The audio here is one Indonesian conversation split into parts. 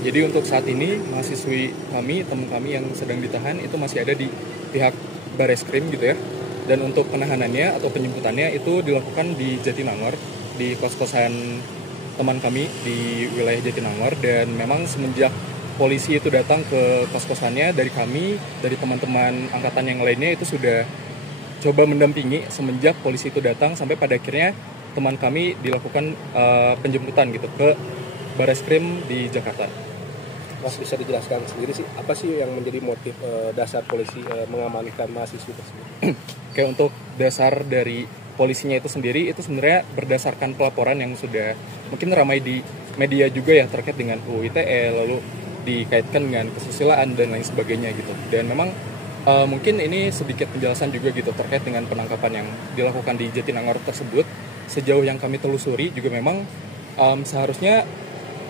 Jadi untuk saat ini mahasiswi kami, teman kami yang sedang ditahan itu masih ada di pihak Bareskrim gitu ya. Dan untuk penahanannya atau penjemputannya itu dilakukan di Jatinangor, di kos-kosan teman kami di wilayah Jatinangor. Dan memang semenjak polisi itu datang ke kos-kosannya, dari kami, dari teman-teman angkatan yang lainnya itu sudah coba mendampingi semenjak polisi itu datang sampai pada akhirnya teman kami dilakukan penjemputan gitu ke Bareskrim di Jakarta. Mas, bisa dijelaskan sendiri sih apa sih yang menjadi motif dasar polisi mengamankan mahasiswa tersebut? Kayak untuk dasar dari polisinya itu sendiri itu sebenarnya berdasarkan pelaporan yang sudah mungkin ramai di media juga ya terkait dengan UU ITE, lalu dikaitkan dengan kesusilaan dan lain sebagainya gitu. Dan memang mungkin ini sedikit penjelasan juga gitu terkait dengan penangkapan yang dilakukan di Jatinangor tersebut. Sejauh yang kami telusuri juga memang seharusnya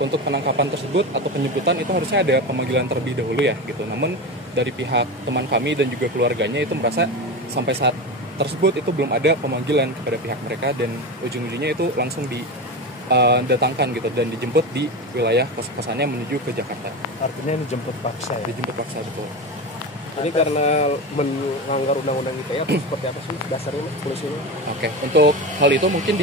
untuk penangkapan tersebut atau penjemputan itu harusnya ada pemanggilan terlebih dahulu ya gitu. Namun dari pihak teman kami dan juga keluarganya itu merasa sampai saat tersebut itu belum ada pemanggilan kepada pihak mereka, dan ujung-ujungnya itu langsung didatangkan gitu dan dijemput di wilayah kos-kosannya menuju ke Jakarta. Artinya ini jemput paksa ya? Dijemput paksa, betul. Ini karena melanggar undang-undang ITE atau seperti apa sih dasarnya polisinya? Oke, untuk hal itu mungkin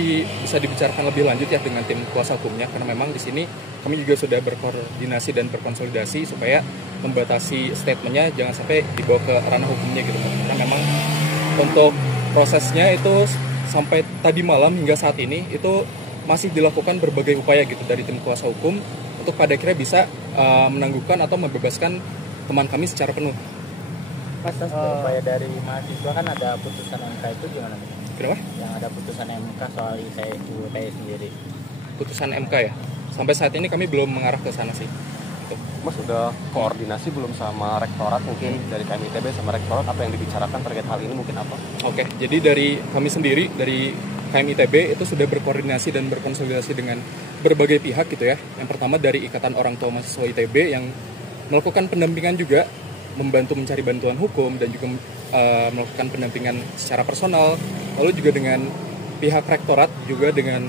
bisa dibicarakan lebih lanjut ya dengan tim kuasa hukumnya, karena memang di sini kami juga sudah berkoordinasi dan berkonsolidasi supaya membatasi statementnya jangan sampai dibawa ke ranah hukumnya gitu. Karena memang untuk prosesnya itu sampai tadi malam hingga saat ini itu masih dilakukan berbagai upaya gitu dari tim kuasa hukum untuk pada akhirnya bisa menangguhkan atau membebaskan teman kami secara penuh. Mas, upaya dari mahasiswa kan ada putusan MK itu gimana? Kenapa? Yang ada putusan MK soal ITE sendiri. Putusan MK ya? Sampai saat ini kami belum mengarah ke sana sih. Gitu. Mas, udah koordinasi belum sama rektorat mungkin dari KMITB sama rektorat, apa yang dibicarakan terkait hal ini mungkin apa? Oke, jadi dari kami sendiri, dari KMITB itu sudah berkoordinasi dan berkonsolidasi dengan berbagai pihak gitu ya. Yang pertama dari Ikatan Orang Tua Mahasiswa ITB yang melakukan pendampingan juga, membantu mencari bantuan hukum dan juga melakukan pendampingan secara personal. Lalu juga dengan pihak rektorat juga dengan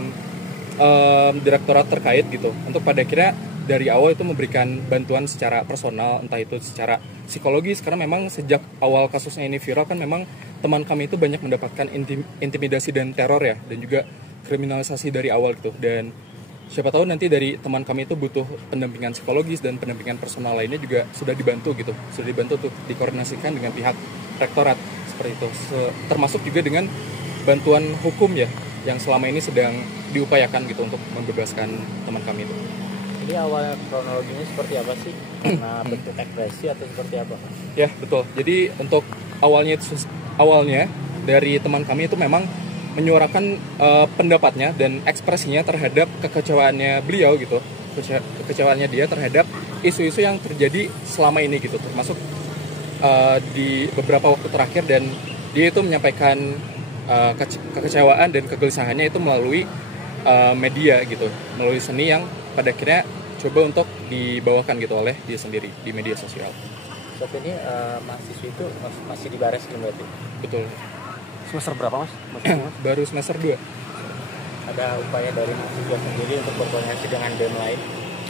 direktorat terkait gitu. Untuk pada akhirnya dari awal itu memberikan bantuan secara personal, entah itu secara psikologis, karena memang sejak awal kasusnya ini viral kan memang teman kami itu banyak mendapatkan intimidasi dan teror ya, dan juga kriminalisasi dari awal gitu. Dan siapa tahu nanti dari teman kami itu butuh pendampingan psikologis dan pendampingan personal lainnya juga sudah dibantu gitu, sudah dibantu untuk dikoordinasikan dengan pihak rektorat seperti itu, termasuk juga dengan bantuan hukum ya yang selama ini sedang diupayakan gitu untuk membebaskan teman kami itu. Jadi awal kronologinya seperti apa sih? Karena bentuk ekspresi atau seperti apa? Ya betul. Jadi untuk awalnya dari teman kami itu memang menyuarakan pendapatnya dan ekspresinya terhadap kekecewaannya beliau gitu, kekecewaannya dia terhadap isu-isu yang terjadi selama ini gitu, termasuk di beberapa waktu terakhir, dan dia itu menyampaikan kekecewaan dan kegelisahannya itu melalui media gitu, melalui seni yang pada akhirnya coba untuk dibawakan gitu oleh dia sendiri di media sosial. Saat ini mahasiswa itu masih di Bareskrim berarti? Betul. Semester berapa mas? Baru semester 2. Ada upaya dari mahasiswa sendiri untuk berkoordinasi dengan BEM lain?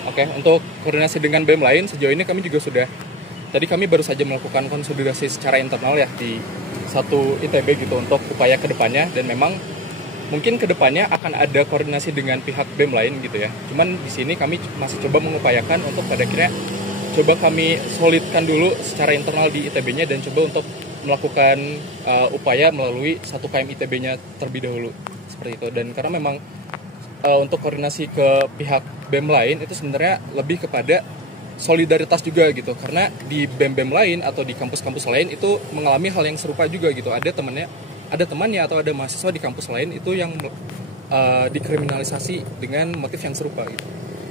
Oke, untuk koordinasi dengan BEM lain sejauh ini kami juga sudah, tadi kami baru saja melakukan konsolidasi secara internal ya di satu ITB gitu untuk upaya kedepannya, dan memang mungkin kedepannya akan ada koordinasi dengan pihak BEM lain gitu ya. Cuman di sini kami masih coba mengupayakan untuk pada akhirnya coba kami solidkan dulu secara internal di ITB-nya dan coba untuk melakukan upaya melalui satu KM ITB-nya terlebih dahulu seperti itu. Dan karena memang untuk koordinasi ke pihak BEM lain itu sebenarnya lebih kepada solidaritas juga gitu, karena di BEM-BEM lain atau di kampus-kampus lain itu mengalami hal yang serupa juga gitu. Ada temannya atau ada mahasiswa di kampus lain itu yang dikriminalisasi dengan motif yang serupa gitu.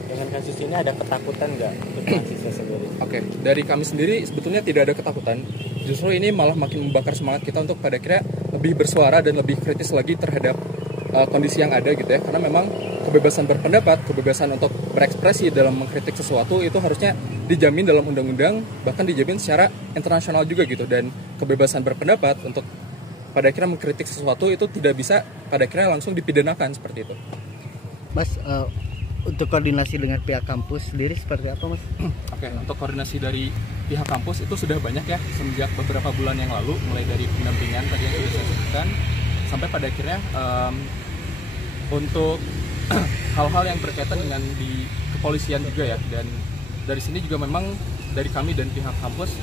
Dengan kasus ini ada ketakutan nggak untuk mahasiswa sendiri? Oke, dari kami sendiri sebetulnya tidak ada ketakutan. Justru ini malah makin membakar semangat kita untuk pada akhirnya lebih bersuara dan lebih kritis lagi terhadap kondisi yang ada gitu ya. Karena memang kebebasan berpendapat, kebebasan untuk berekspresi dalam mengkritik sesuatu itu harusnya dijamin dalam undang-undang, bahkan dijamin secara internasional juga gitu. Dan kebebasan berpendapat untuk pada akhirnya mengkritik sesuatu itu tidak bisa pada akhirnya langsung dipidanakan seperti itu. Mas, Untuk koordinasi dengan pihak kampus sendiri seperti apa, Mas? Oke, untuk koordinasi dari pihak kampus itu sudah banyak ya semenjak beberapa bulan yang lalu, mulai dari pendampingan tadi yang sudah saya sebutkan sampai pada akhirnya untuk hal-hal yang berkaitan dengan di kepolisian juga ya, dan dari sini juga memang dari kami dan pihak kampus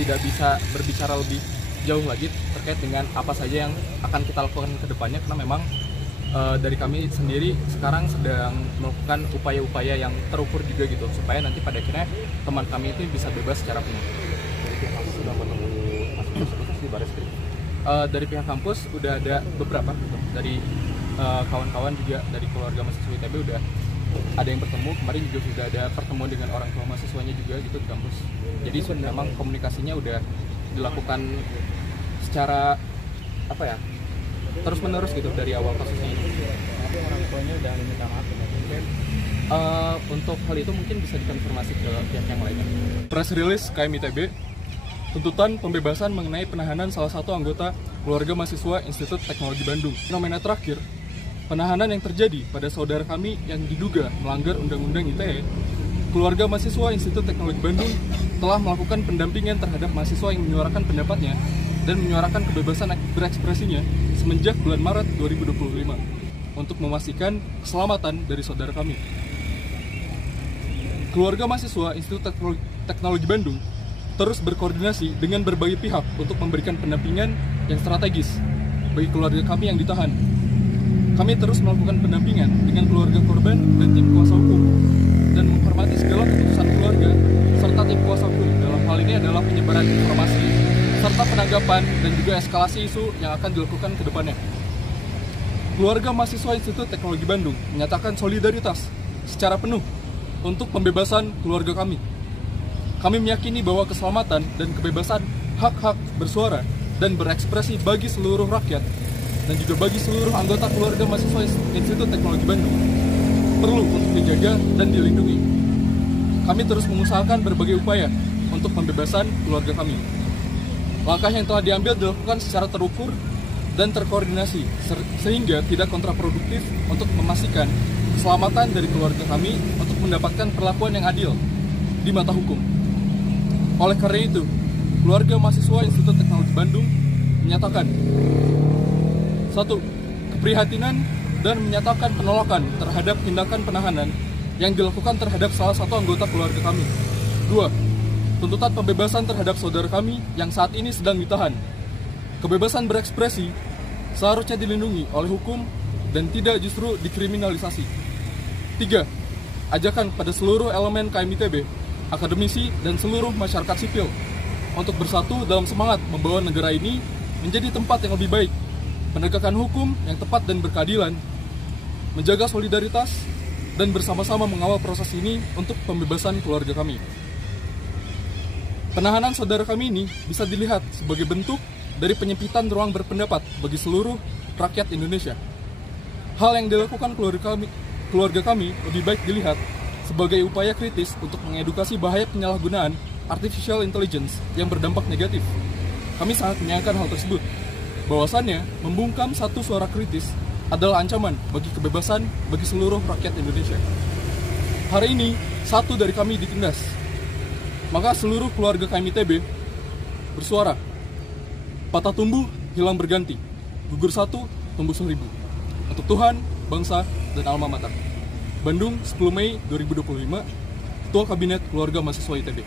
tidak bisa berbicara lebih jauh lagi terkait dengan apa saja yang akan kita lakukan ke depannya, karena memang dari kami sendiri sekarang sedang melakukan upaya-upaya yang terukur juga gitu, supaya nanti pada akhirnya teman kami itu bisa bebas secara penuh. Jadi pihak kampus sudah menunggu kasus di Baris Krim. Dari pihak kampus udah ada beberapa gitu. Dari kawan-kawan juga dari keluarga mahasiswa ITB udah ada yang bertemu, kemarin juga sudah ada pertemuan dengan orang tua mahasiswanya juga gitu di kampus. Jadi memang komunikasinya udah dilakukan secara apa ya, terus menerus gitu dari awal kasusnya ini. Tapi orang tuanya udah minta maaf mungkin. Untuk hal itu mungkin bisa dikonfirmasi ke pihak yang lainnya. Press release KM ITB, tuntutan pembebasan mengenai penahanan salah satu anggota keluarga mahasiswa Institut Teknologi Bandung. Fenomena terakhir, penahanan yang terjadi pada saudara kami yang diduga melanggar Undang-Undang ITE. Keluarga mahasiswa Institut Teknologi Bandung telah melakukan pendampingan terhadap mahasiswa yang menyuarakan pendapatnya dan menyuarakan kebebasan berekspresinya semenjak bulan Maret 2025 untuk memastikan keselamatan dari saudara kami. Keluarga mahasiswa Institut Teknologi Bandung terus berkoordinasi dengan berbagai pihak untuk memberikan pendampingan yang strategis bagi keluarga kami yang ditahan. Kami terus melakukan pendampingan dengan keluarga korban dan tim kuasa hukum dan menghormati segala keputusan keluarga serta tim kuasa hukum. Dalam hal ini adalah penyebaran informasi serta penanggapan dan juga eskalasi isu yang akan dilakukan ke depannya. Keluarga mahasiswa Institut Teknologi Bandung menyatakan solidaritas secara penuh untuk pembebasan keluarga kami. Kami meyakini bahwa keselamatan dan kebebasan hak-hak bersuara dan berekspresi bagi seluruh rakyat dan juga bagi seluruh anggota keluarga mahasiswa Institut Teknologi Bandung perlu untuk dijaga dan dilindungi. Kami terus mengusahakan berbagai upaya untuk pembebasan keluarga kami. Langkah yang telah diambil dilakukan secara terukur dan terkoordinasi sehingga tidak kontraproduktif untuk memastikan keselamatan dari keluarga kami untuk mendapatkan perlakuan yang adil di mata hukum. Oleh karena itu, keluarga mahasiswa Institut Teknologi Bandung menyatakan 1. Keprihatinan dan menyatakan penolakan terhadap tindakan penahanan yang dilakukan terhadap salah satu anggota keluarga kami. 2. Tuntutan pembebasan terhadap saudara kami yang saat ini sedang ditahan. Kebebasan berekspresi seharusnya dilindungi oleh hukum dan tidak justru dikriminalisasi. 3. Ajakan pada seluruh elemen KMITB, akademisi, dan seluruh masyarakat sipil untuk bersatu dalam semangat membawa negara ini menjadi tempat yang lebih baik, penegakan hukum yang tepat dan berkeadilan, menjaga solidaritas, dan bersama-sama mengawal proses ini untuk pembebasan keluarga kami. Penahanan saudara kami ini bisa dilihat sebagai bentuk dari penyempitan ruang berpendapat bagi seluruh rakyat Indonesia. Hal yang dilakukan keluarga kami lebih baik dilihat sebagai upaya kritis untuk mengedukasi bahaya penyalahgunaan artificial intelligence yang berdampak negatif. Kami sangat menyayangkan hal tersebut. Bahwasannya, membungkam satu suara kritis adalah ancaman bagi kebebasan bagi seluruh rakyat Indonesia. Hari ini, satu dari kami ditindas. Maka seluruh keluarga KMITB bersuara, patah tumbuh, hilang berganti. Gugur satu, tumbuh 1000. Untuk Tuhan, bangsa, dan alma mater. Bandung, 10 Mei 2025, Ketua Kabinet Keluarga Mahasiswa ITB.